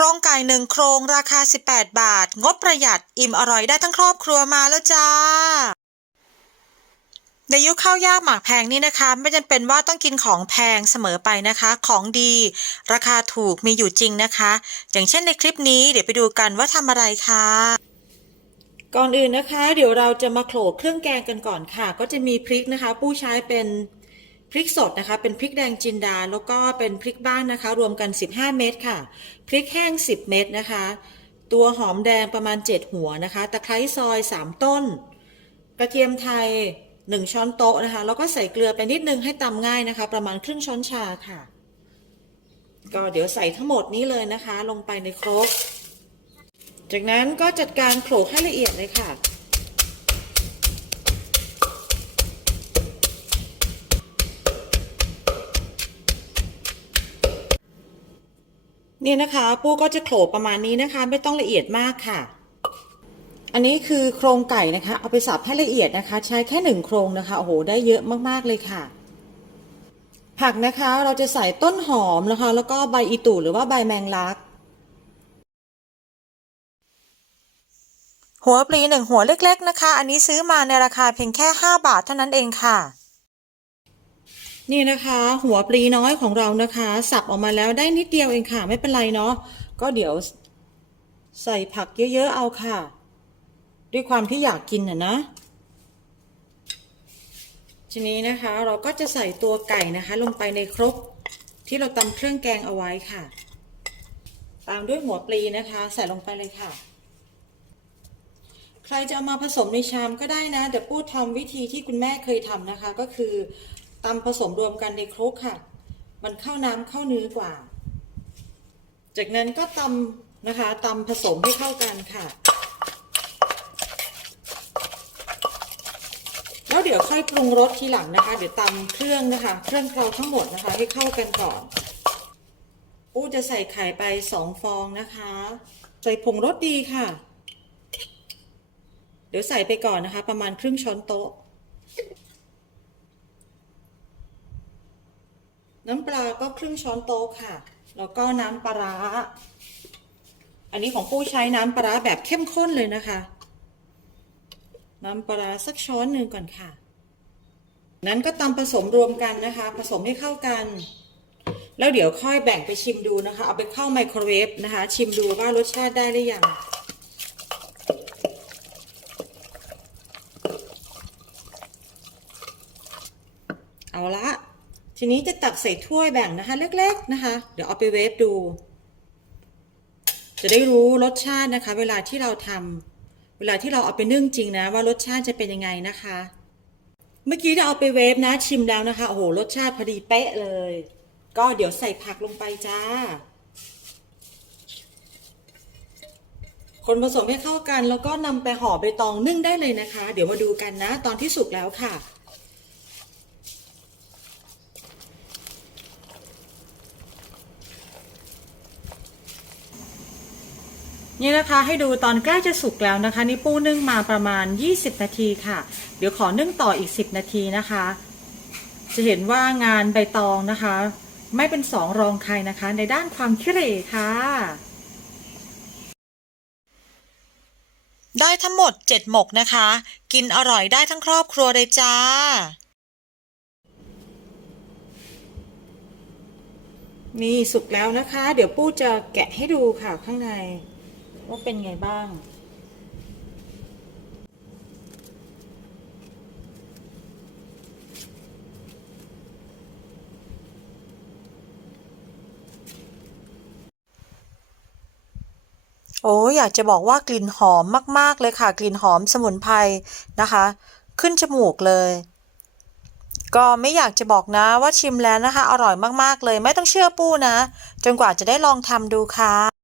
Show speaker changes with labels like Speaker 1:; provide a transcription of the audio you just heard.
Speaker 1: ครงไก่หนึ่งโครงราคา 18 บาท งบประหยัดอิ่มอร่อยได้ทั้งครอบครัวมาแล้วจ้าในยุคข้าวยากหมากแพงนี่นะคะ ไม่จำเป็นว่าต้องกินของแพงเสมอไปนะคะ ของดี ราคาถูกมีอยู่จริงนะคะ อย่างเช่นในคลิปนี้เดี๋ยวไปดูกันว่าทำอะไรค่ะ ก่อนอื่นนะคะ เดี๋ยวเราจะมาโขลกเครื่องแกงกันก่อนค่ะ ก็จะมีพริกนะคะ ผู้ใช้เป็น พริกสดนะคะ เป็นพริกแดงจินดา แล้วก็เป็นพริกบ้านนะคะ รวมกัน 15 เม็ดค่ะ พริกแห้ง 10 เม็ดนะคะ ตัวหอมแดงประมาณ 7 หัวนะคะ ตะไคร้ซอย 3 ต้น กระเทียมไทย 1 ช้อนโต๊ะนะคะ แล้วก็ใส่เกลือไปนิดนึงให้ตำง่ายนะคะ ประมาณครึ่งช้อนชาค่ะ ก็เดี๋ยวใส่ทั้งหมดนี้เลยนะคะ ลงไปในครก จากนั้นก็จัดการโขลกให้ละเอียดเลยค่ะ นี่นะคะปูก็จะโขลกประมาณนี้นะคะ ไม่ต้องละเอียดมากค่ะ อันนี้คือโครงไก่นะคะ เอาไปสับให้ละเอียดนะคะ ใช้แค่หนึ่งโครงนะคะโอ้โหได้เยอะมากๆเลยค่ะ ผักนะคะเราจะใส่ต้นหอมนะคะ แล้วก็ใบอีตู่หรือว่าใบแมงลัก หัวปลีหนึ่งหัวเล็ก ๆ นะคะ อันนี้ซื้อมาในราคาเพียงแค่ 5 บาทเท่านั้นเองค่ะ นี่นะคะ หัวปลีน้อยของเรานะคะ สับออกมาแล้วได้นิดเดียวเองค่ะ ไม่เป็นไรเนาะก็เดี๋ยวใส่ผักเยอะๆเอาค่ะ ด้วยความที่อยากกินน่ะนะ ทีนี้นะคะเราก็จะใส่ตัวไก่นะคะ ลงไปในครกที่เราตำเครื่องแกงเอาไว้ค่ะ ตามด้วยหัวปลีนะคะ ใส่ลงไปเลยค่ะ ใครจะเอามาผสมในชามก็ได้นะเดี๋ยวพูดทำวิธีที่คุณแม่เคยทำนะคะก็คือ ตำผสมรวมกันในครกค่ะ มันเข้าน้ำเข้าเนื้อกว่า จากนั้นก็ตำนะคะตำผสมให้เข้ากันค่ะ แล้วเดี๋ยวค่อยปรุงรสทีหลังนะคะ เดี๋ยวตำเครื่องนะคะ เครื่องเคราทั้งหมดนะคะ ให้เข้ากันก่อนปูจะใส่ไข่ไปสองฟองนะคะ ใส่ผงรสดีค่ะ เดี๋ยวใส่ไปก่อนนะคะ ประมาณครึ่งช้อนโต๊ะ น้ำปลาก็ครึ่งช้อนโต๊ะค่ะ แล้วก็น้ำปลาร้าอันนี้ของปูใช้น้ำปลาร้าแบบเข้มข้นเลยนะคะ น้ำปลาร้าสักช้อนหนึ่งก่อนค่ะ นั้นก็ตำผสมรวมกันนะคะ ผสมให้เข้ากัน แล้วเดี๋ยวค่อยแบ่งไปชิมดูนะคะ เอาไปเข้าไมโครเวฟนะคะ ชิมดูว่ารสชาติได้หรือยังเอาละ ทีนี้จะตักใส่ถ้วยแบ่งนะคะ เล็กๆนะคะ เดี๋ยวเอาไปเวฟดู จะได้รู้รสชาตินะคะ เวลาที่เราทำเวลาที่เราเอาไปนึ่งจริงนะ ว่ารสชาติจะเป็นยังไงนะคะ เมื่อกี้เราเอาไปเวฟนะชิมแล้วนะคะโอ้โหรสชาติพอดีเป๊ะเลย ก็เดี๋ยวใส่ผักลงไปจ้า คนผสมให้เข้ากันแล้วก็นำไปห่อใบตองนึ่งได้เลยนะคะ เดี๋ยวมาดูกันนะ ตอนที่สุกแล้วค่ะ นี่นะคะให้ดูตอนใกล้จะสุกแล้วนะคะ นี่ปูนึ่งมาประมาณ 20 นาทีค่ะ เดี๋ยวขอนึ่งต่ออีก 10 นาทีนะคะ จะเห็นว่างานใบตองนะคะ ไม่เป็นสองรองใครนะคะ ในด้านความคิเรค่ะ ได้ทั้งหมด 7 หมกนะคะ กินอร่อยได้ทั้งครอบครัวเลยจ้านี่สุกแล้วนะคะ เดี๋ยวปู้จะแกะให้ดูค่ะข้างใน ว่าเป็นไงบ้าง โอ้อยากจะบอกว่ากลิ่นหอมมาก ๆ เลยค่ะ กลิ่นหอมสมุนไพรนะคะ ขึ้นจมูกเลย ก็ไม่อยากจะบอกนะว่าชิมแล้วนะคะ อร่อยมาก ๆ เลยไม่ต้องเชื่อปู้นะ จนกว่าจะได้ลองทำดูค่ะ